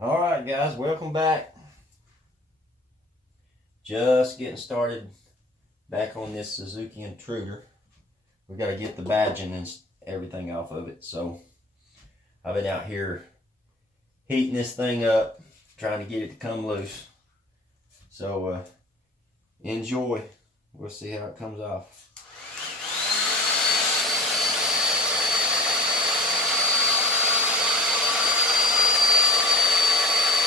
Alright guys, welcome back. Just getting started back on this Suzuki Intruder. We got to get the badging and everything off of it. So I've been out here heating this thing up, trying to get it to come loose. So enjoy. We'll see how it comes off.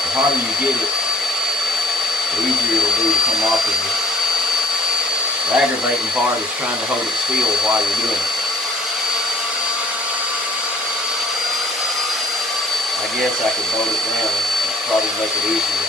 The harder you get it, the easier it'll be to come off of it. The aggravating part is trying to hold it still while you're doing it. I guess I could bolt it down. That'd probably make it easier.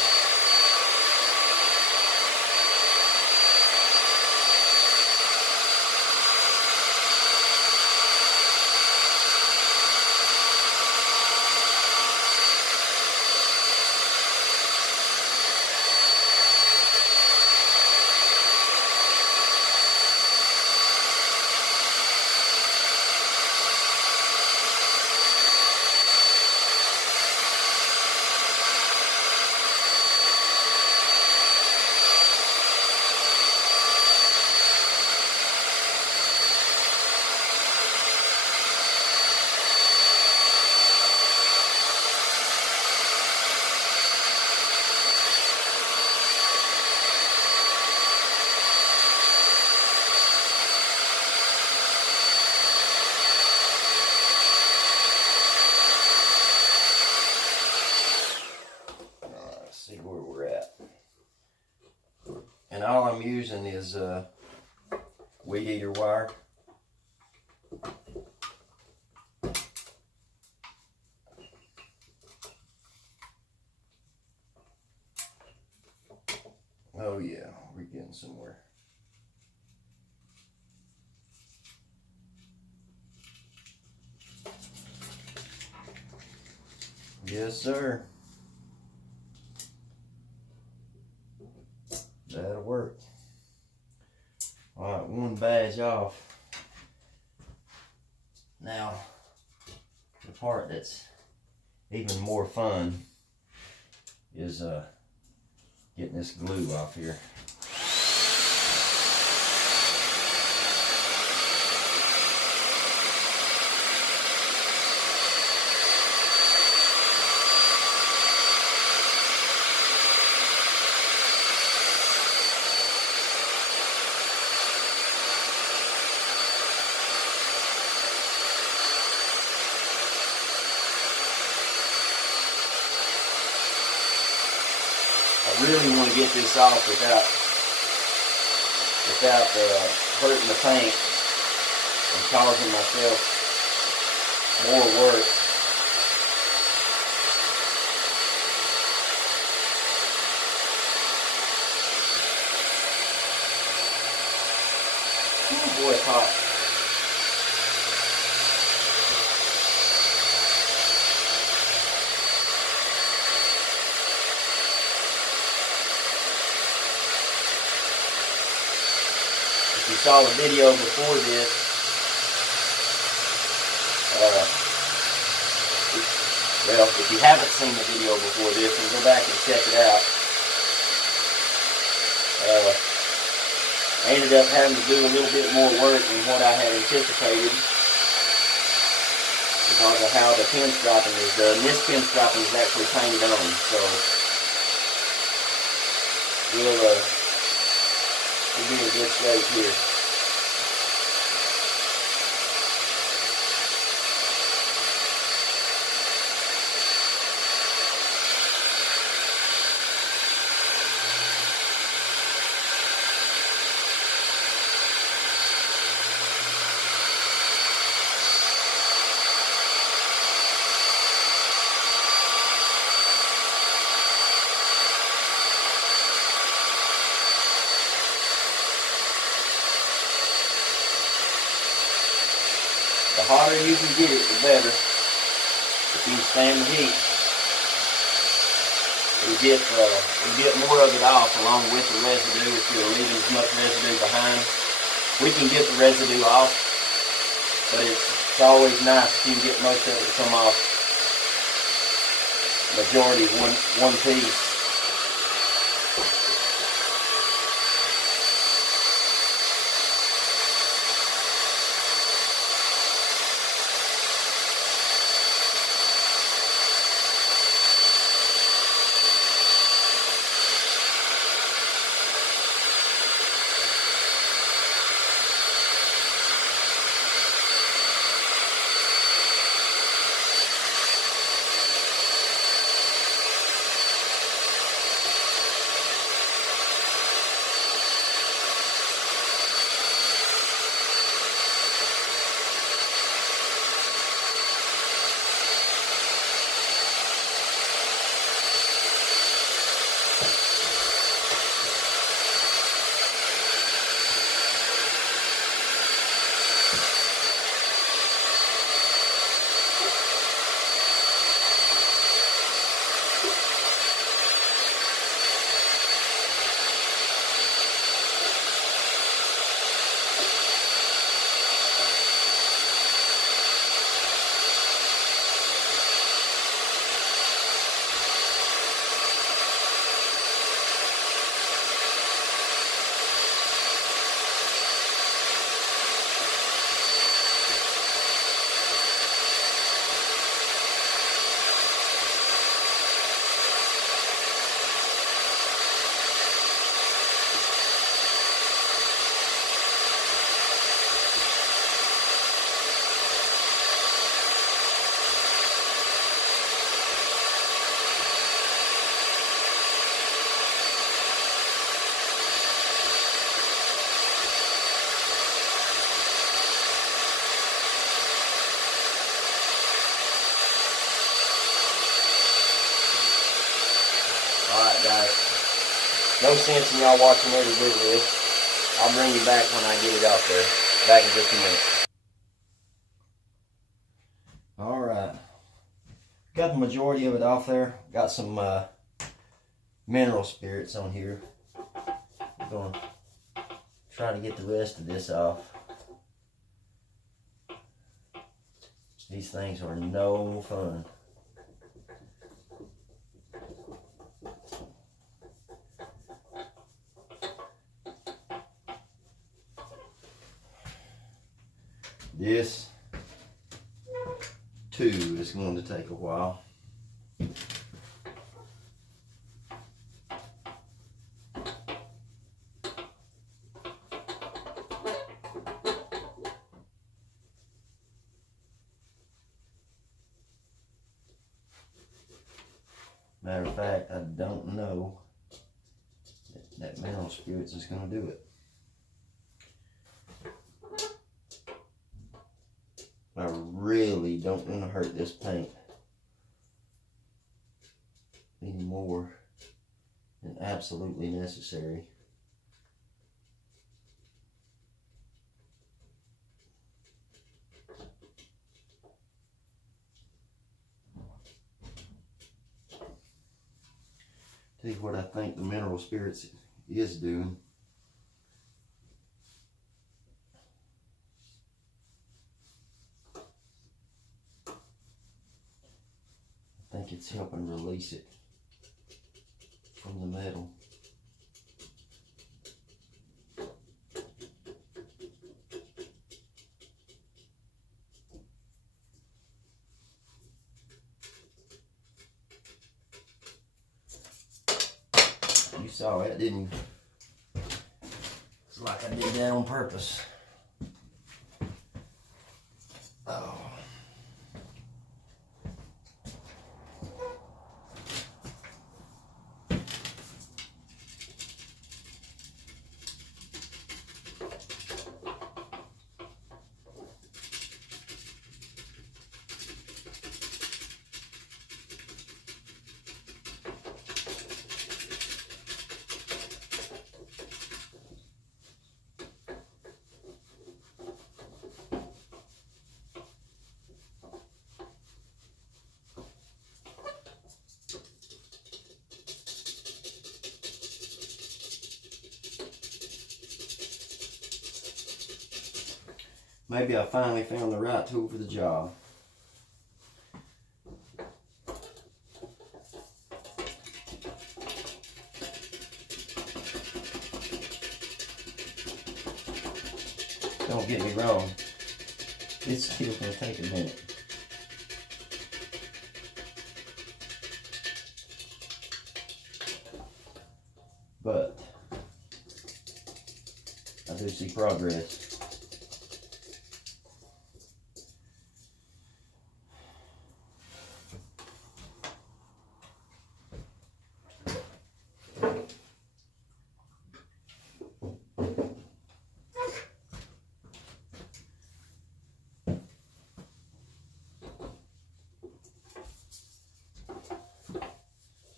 See where we're at. And all I'm using is weed eater wire. Oh yeah, we're getting somewhere. Yes, sir. That'll work. Alright, one badge off. Now, the part that's even more fun is getting this glue off here. I really want to get this off without hurting the paint and causing myself more work. Oh boy, it's hot. If you saw the video before this, well, if you haven't seen the video before this, then go back and check it out. I ended up having to do a little bit more work than what I had anticipated because of how the pinstriping is done. This pinstriping is actually painted on, so we'll be in good shape here. The hotter you can get it, the better. If you can stand the heat, you get more of it off along with the residue if you're leaving as much residue behind. We can get the residue off, but it's always nice if you can get most of it to come off majority one piece. Alright guys, no sense in y'all watching me to do this. I'll bring you back when I get it out there. Back in just a minute. Alright, got the majority of it off there. Got some mineral spirits on here. I'm going to try to get the rest of this off. These things are no fun. This too is going to take a while. Matter of fact, I don't know that mineral spirits is going to do it. I really don't want to hurt this paint any more than absolutely necessary. Tell you what I think the mineral spirits is doing. I think it's helping release it from the metal. You saw that, didn't you? It's like I did that on purpose. Oh. Maybe I finally found the right tool for the job. don't get me wrong, it's still going to take a minute. But I do see progress.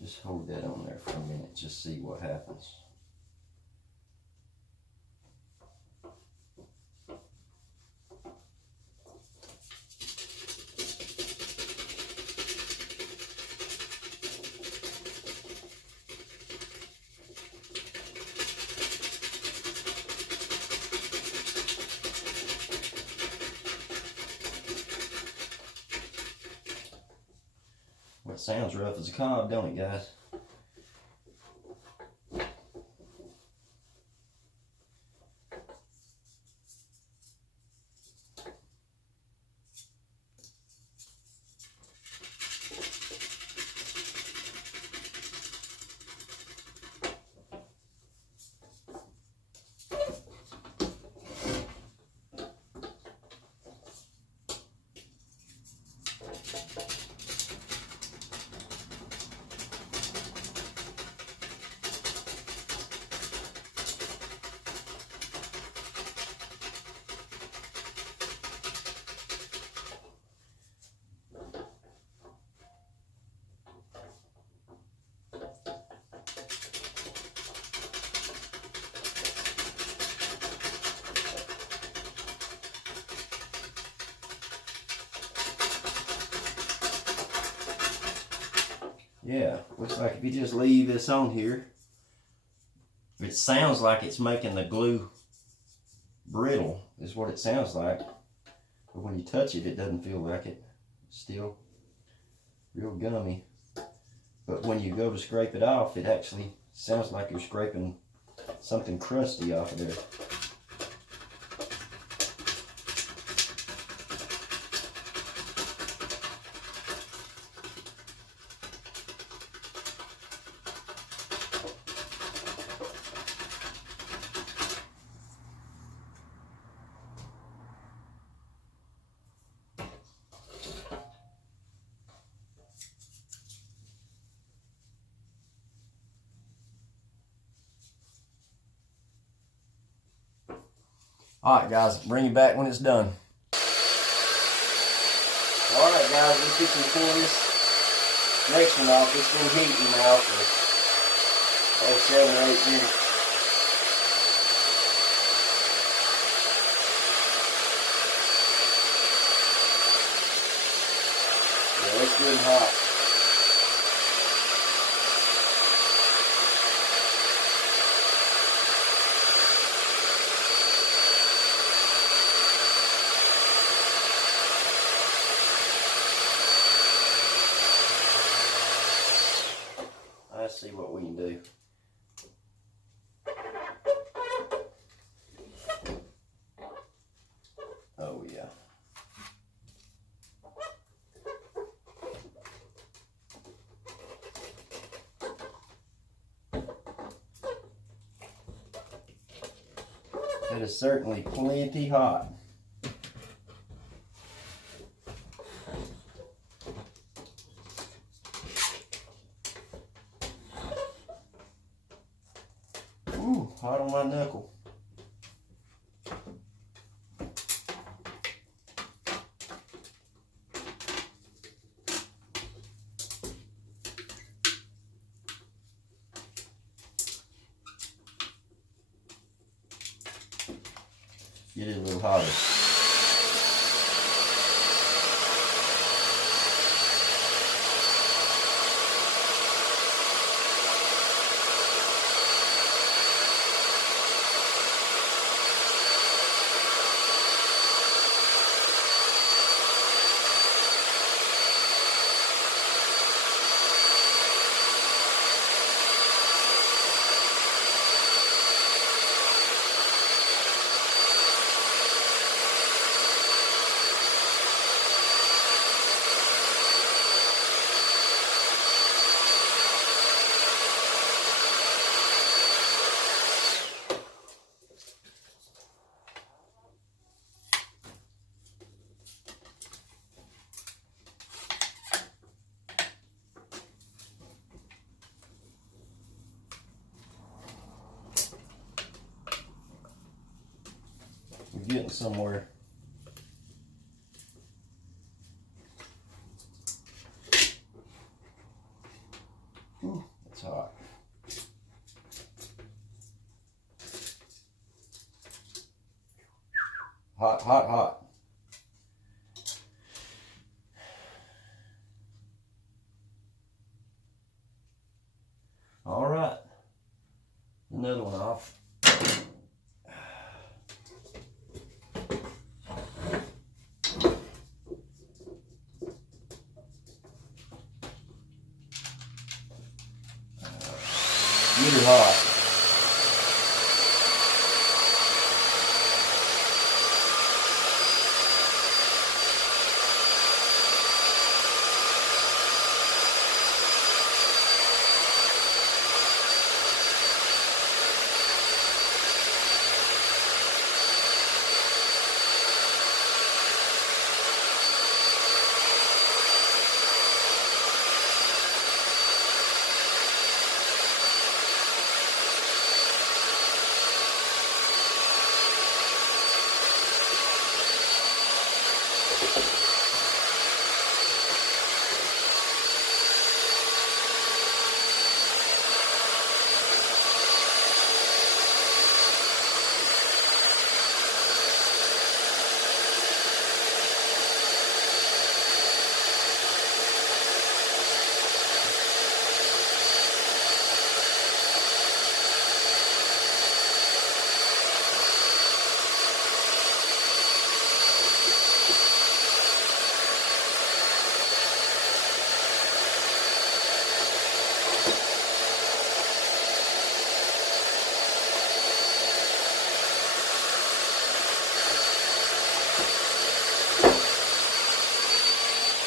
Just hold that on there for a minute, just see what happens. Well, it sounds rough as a cob, don't it, guys? Yeah, looks like if you just leave this on here, it sounds like it's making the glue brittle, is what it sounds like. But when you touch it, it doesn't feel like it. It's still real gummy. But when you go to scrape it off, it actually sounds like you're scraping something crusty off of there. Alright guys, bring it back when it's done. Alright guys, we're fixing to pull this next one off. It's been heating now for 7 or 8 minutes. Yeah, it's good and hot. Let's see what we can do. Oh yeah. It is certainly plenty hot. Ooh, hot on my knuckle. Get it a little hotter. think somewhere. It's hot. Hot, hot, hot. All right. Another one off. Get her hot.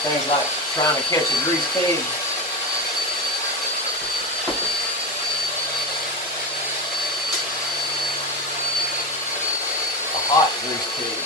Things like trying to catch a grease pig. A hot grease pig.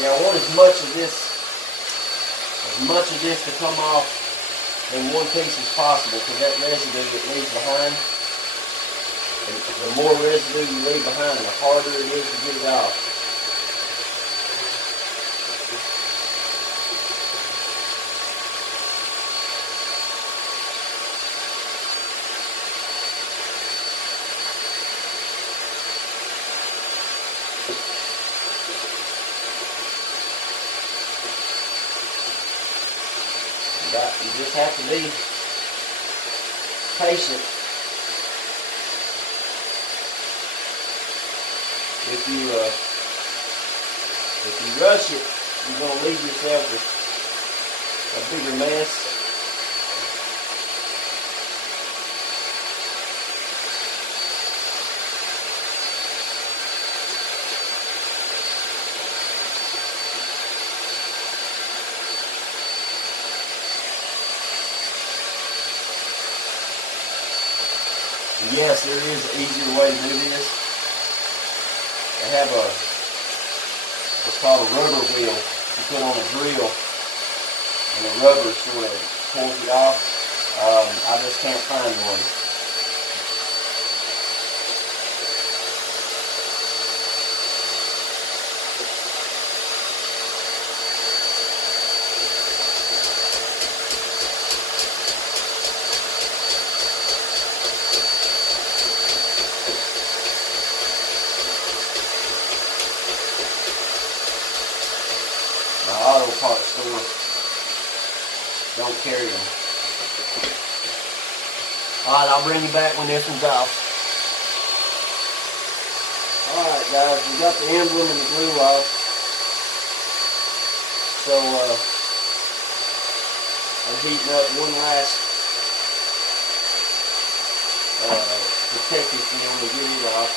Yeah, I want as much of this to come off in one piece as possible, because that residue that leaves behind, and the more residue you leave behind, the harder it is to get it off. You just have to be patient. If you rush it, you're going to leave yourself with a bigger mess. Yes, there is an easier way to do this. They have what's called a rubber wheel you put on a drill, and the rubber sort of pulls it off. I just can't find one. My auto I'll bring you back when this one's off. Alright guys, we got the emblem and the glue off. So I'm heating up one last protective film to get it off.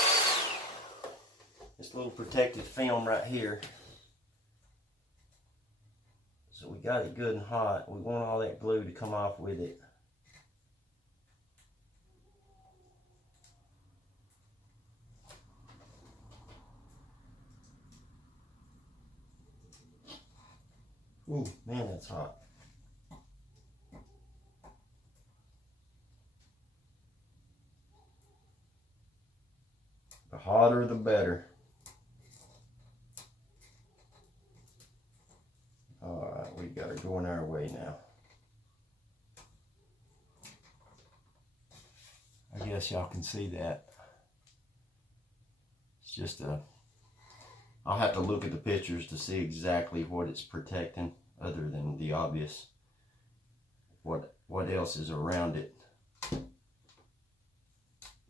This little protective film right here. So we got it good and hot. We want all that glue to come off with it. Ooh, man, that's hot. The hotter the better. Alright, we got her going our way now. I guess y'all can see that. It's just I'll have to look at the pictures to see exactly what it's protecting, other than the obvious. What else is around it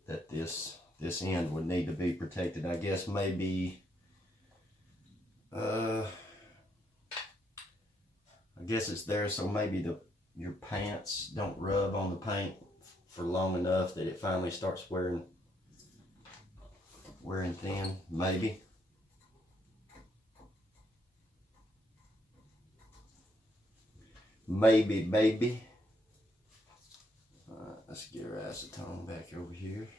that this end would need to be protected. I guess maybe I guess it's there so maybe your pants don't rub on the paint for long enough that it finally starts wearing thin, maybe. Maybe, baby. Let's get our acetone back over here.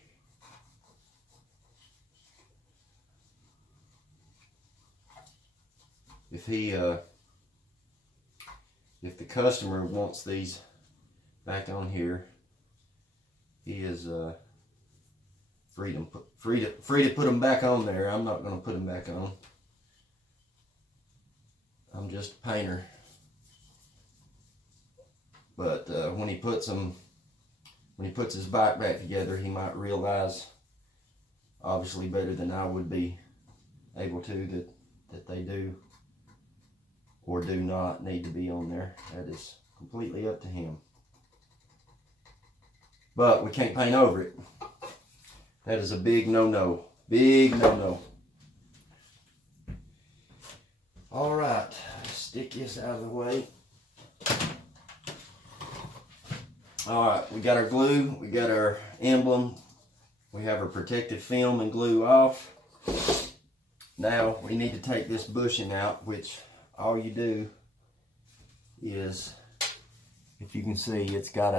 If the customer wants these back on here, he is free to put them back on there. I'm not going to put them back on. I'm just a painter. But when he puts his bike back together, he might realize, obviously better than I would be able to, that they do or do not need to be on there. That is completely up to him. But we can't paint over it. That is a big no-no. Big no-no. All right, stick this out of the way. All right, we got our glue, we got our emblem, we have our protective film and glue off. Now we need to take this bushing out, which all you do is, if you can see, it's got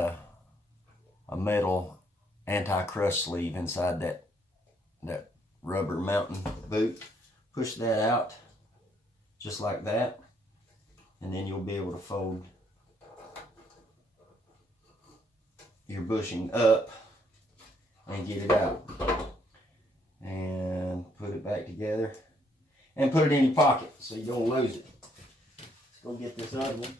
a metal anti-crush sleeve inside that rubber mountain boot. Push that out just like that, and then you'll be able to fold your bushing up and get it out and put it back together and put it in your pocket so you don't lose it. Let's go get this other one.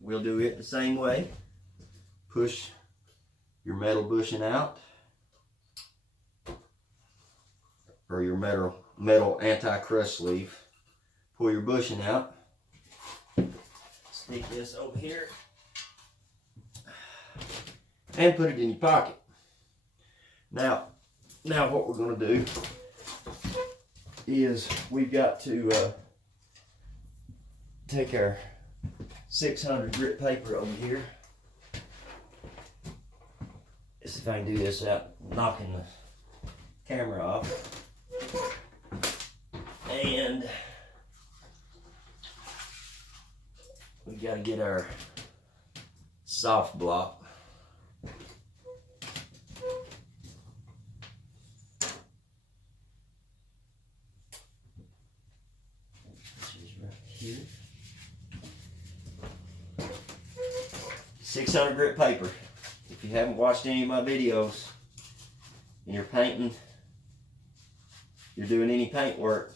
We'll do it the same way. Push your metal bushing out, or your metal anti-crush sleeve. Pull your bushing out. Stick this over here and put it in your pocket. Now what we're going to do is we've got to take our 600 grit paper over here. Let's see if I can do this without knocking the camera off. And we got to get our soft block. Which is right here. 600 grit paper. If you haven't watched any of my videos and you're painting, you're doing any paint work,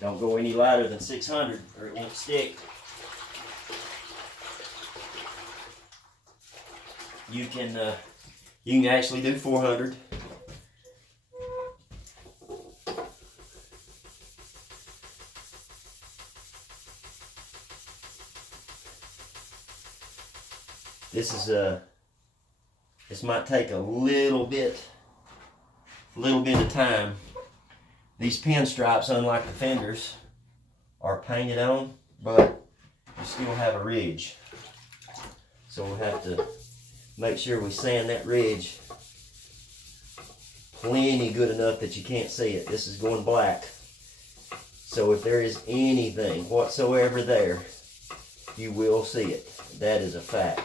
don't go any lighter than 600 or it won't stick. You can actually do 400. this might take a little bit of time. These pinstripes, unlike the fenders, are painted on, but you still have a ridge. So we'll have to make sure we sand that ridge plenty good enough that you can't see it. This is going black. So if there is anything whatsoever there, you will see it. That is a fact.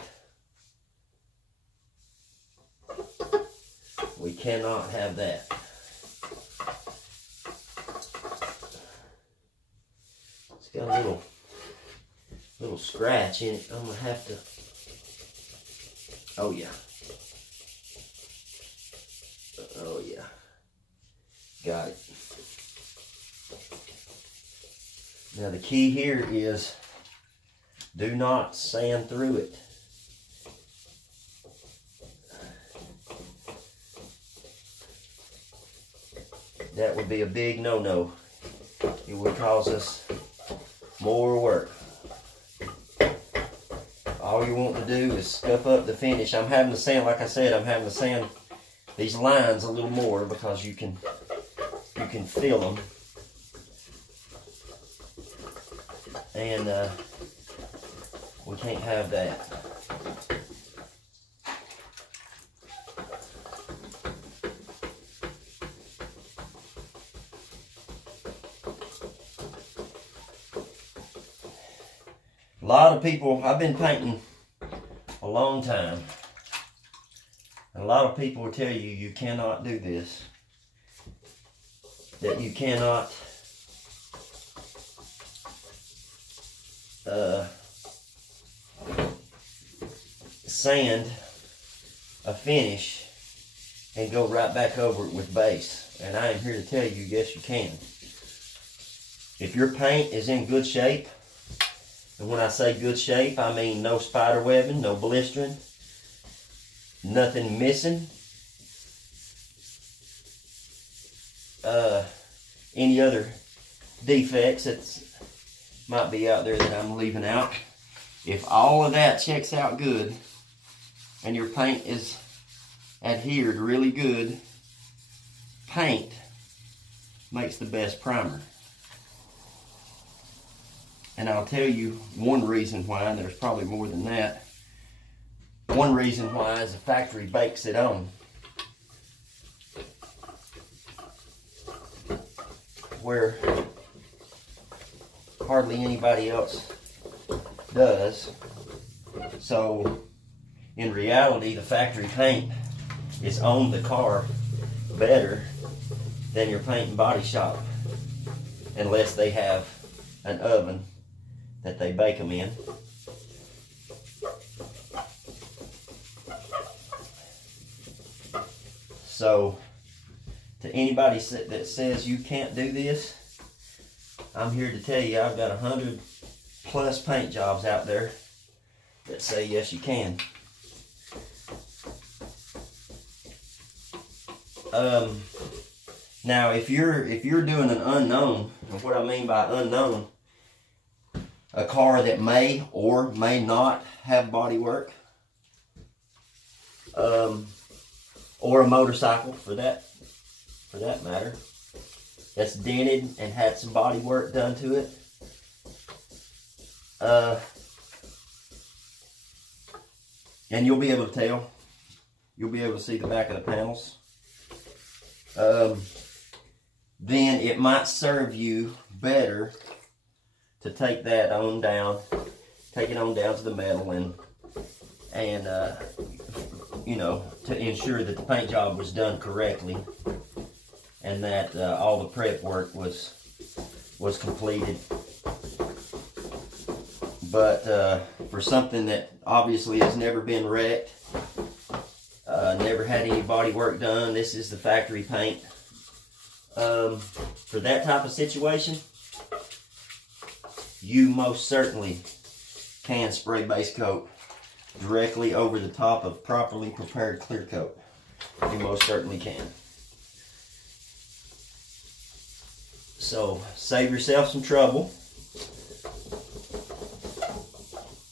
We cannot have that. It's got a little scratch in it. I'm gonna have to. Oh yeah. Oh yeah. Got it. Now the key here is do not sand through it. That would be a big no-no. It would cause us more work. All you want to do is scuff up the finish. I'm having to sand, like I said, I'm having to sand these lines a little more because you can feel them. And we can't have that. A lot of people, I've been painting a long time, and a lot of people will tell you you cannot do this, that you cannot sand a finish and go right back over it with base. And I am here to tell you, yes you can. If your paint is in good shape, and when I say good shape, I mean no spider webbing, no blistering, nothing missing. Any other defects that might be out there that I'm leaving out. If all of that checks out good, and your paint is adhered really good, paint makes the best primer. And I'll tell you one reason why, and there's probably more than that. One reason why is the factory bakes it on. Where hardly anybody else does. So in reality, the factory paint is on the car better than your paint and body shop, unless they have an oven that they bake them in. So to anybody that says you can't do this, I'm here to tell you I've got 100+ paint jobs out there that say yes you can. Now if you're doing an unknown, and what I mean by unknown, a car that may or may not have body work, or a motorcycle for that matter, that's dented and had some body work done to it, and you'll be able to tell, you'll be able to see the back of the panels, then it might serve you better to take that on down, take it on down to the metal, and you know, to ensure that the paint job was done correctly and that all the prep work was completed. But for something that obviously has never been wrecked, never had any body work done, this is the factory paint. For that type of situation, you most certainly can spray base coat directly over the top of properly prepared clear coat. You most certainly can. So save yourself some trouble.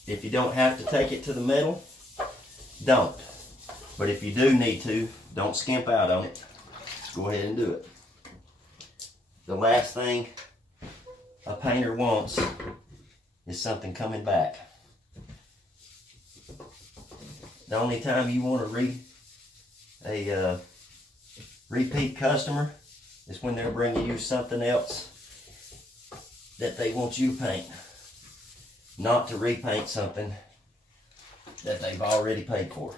If you don't have to take it to the metal, don't. But if you do need to, don't skimp out on it. Just go ahead and do it. The last thing a painter wants is something coming back. The only time you want to repeat customer is when they're bringing you something else that they want you to paint, not to repaint something that they've already paid for.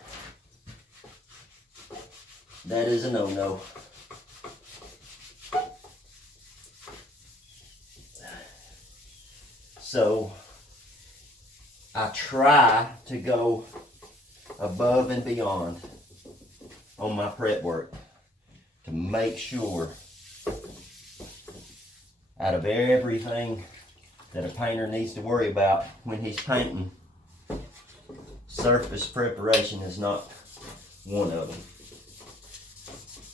That is a no-no. So I try to go above and beyond on my prep work to make sure out of everything that a painter needs to worry about when he's painting, surface preparation is not one of them.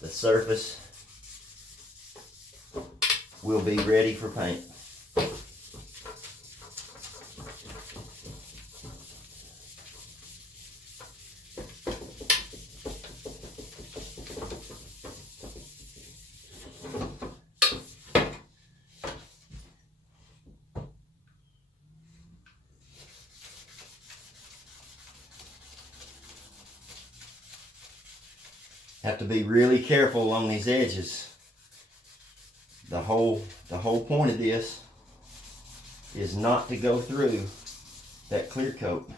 The surface will be ready for paint. Have to be really careful on these edges. The whole point of this is not to go through that clear coat.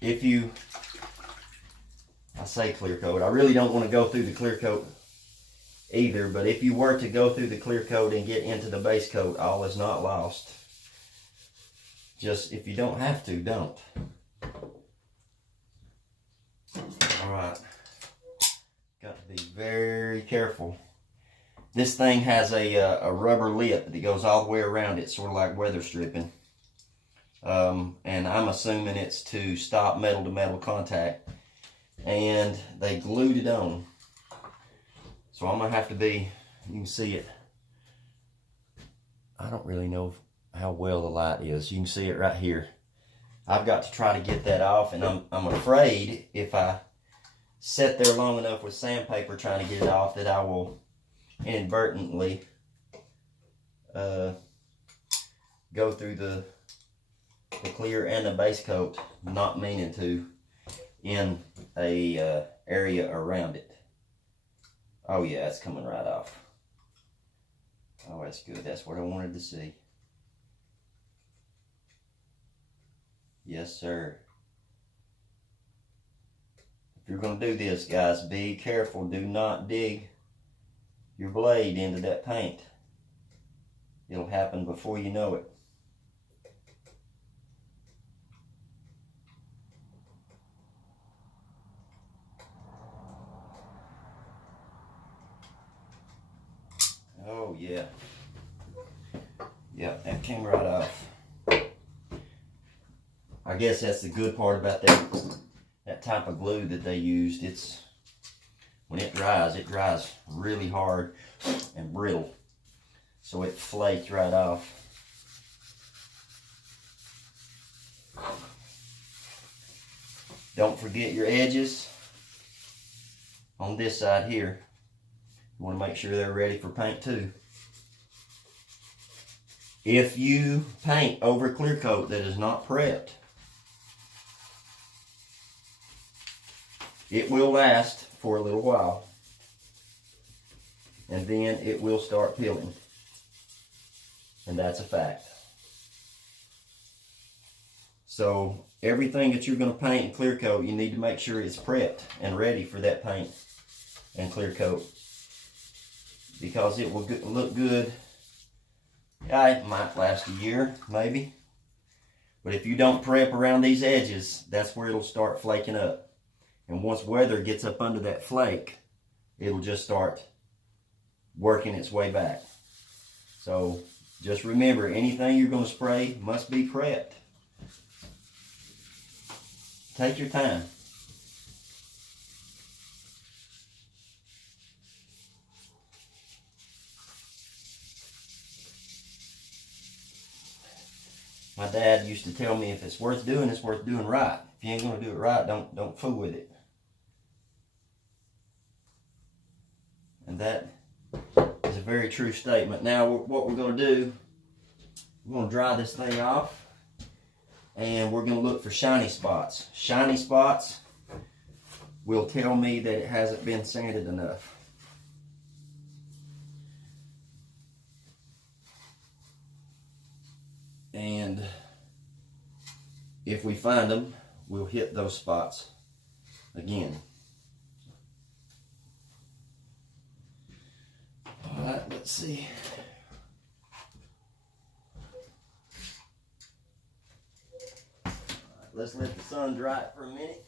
If you, I say clear coat, I really don't want to go through the clear coat either, but if you were to go through the clear coat and get into the base coat, all is not lost. Just if you don't have to, don't. Alright, got to be very careful. This thing has a rubber lip that goes all the way around it, sort of like weather stripping. And I'm assuming it's to stop metal to metal contact. And they glued it on. So I'm going to have to be, you can see it. I don't really know how well the light is. You can see it right here. I've got to try to get that off, and I'm afraid if I sit there long enough with sandpaper trying to get it off that I will inadvertently go through the clear and the base coat, not meaning to, in a area around it. Oh yeah, it's coming right off. Oh, that's good. That's what I wanted to see. Yes, sir. If you're going to do this, guys, be careful. Do not dig your blade into that paint. It'll happen before you know it. Oh, yeah. Yep, that came right off. I guess that's the good part about that type of glue that they used. It's when it dries really hard and brittle. So it flaked right off. Don't forget your edges on this side here. You want to make sure they're ready for paint too. If you paint over clear coat that is not prepped, it will last for a little while, and then it will start peeling, and that's a fact. So everything that you're going to paint in clear coat, you need to make sure it's prepped and ready for that paint and clear coat, because it will look good. Yeah, it might last a year, maybe, but if you don't prep around these edges, that's where it'll start flaking up. And once weather gets up under that flake, it'll just start working its way back. So just remember, anything you're going to spray must be prepped. Take your time. my dad used to tell me, if it's worth doing, it's worth doing right. If you ain't gonna do it right, don't fool with it. And that is a very true statement. Now, what we're gonna do, we're gonna dry this thing off, and we're gonna look for shiny spots. Shiny spots will tell me that it hasn't been sanded enough. And if we find them, we'll hit those spots again. All right, let's see. All right, let's let the sun dry it for a minute,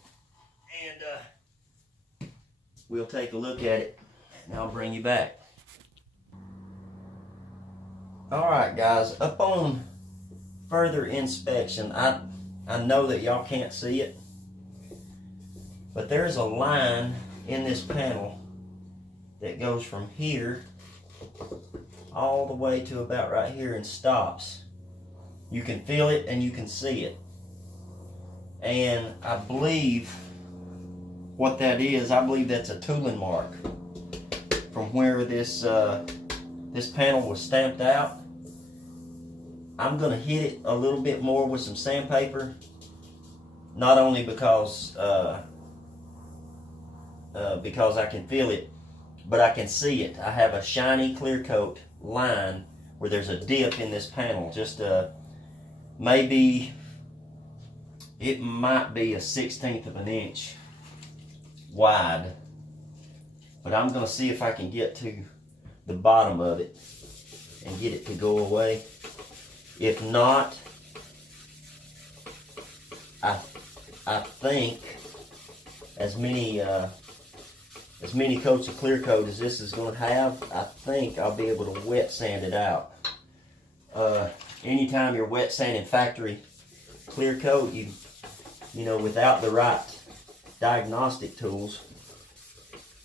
and we'll take a look at it, and I'll bring you back. All right, guys, upon further inspection, I know that y'all can't see it, but there's a line in this panel that goes from here all the way to about right here and stops. You can feel it and you can see it. And I believe what that is, I believe that's a tooling mark from where this panel was stamped out. I'm going to hit it a little bit more with some sandpaper, not only because I can feel it, but I can see it. I have a shiny clear coat line where there's a dip in this panel. Just maybe it might be a 1/16 of an inch wide, but I'm going to see if I can get to the bottom of it and get it to go away. If not, I think as many coats of clear coat as this is going to have, I think I'll be able to wet sand it out. Anytime you're wet sanding factory clear coat, you know, without the right diagnostic tools,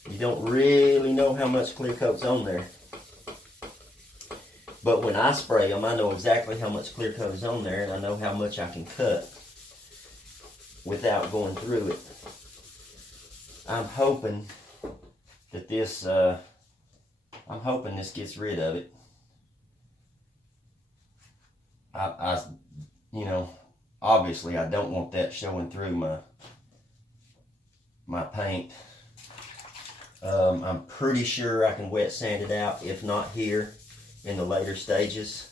you don't really know how much clear coat's on there. But when I spray them, I know exactly how much clear coat is on there, and I know how much I can cut without going through it. I'm hoping that this gets rid of it. You know, obviously I don't want that showing through my paint. I'm pretty sure I can wet sand it out, if not here, in the later stages.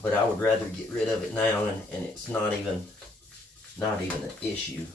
But I would rather get rid of it now, and it's not even an issue.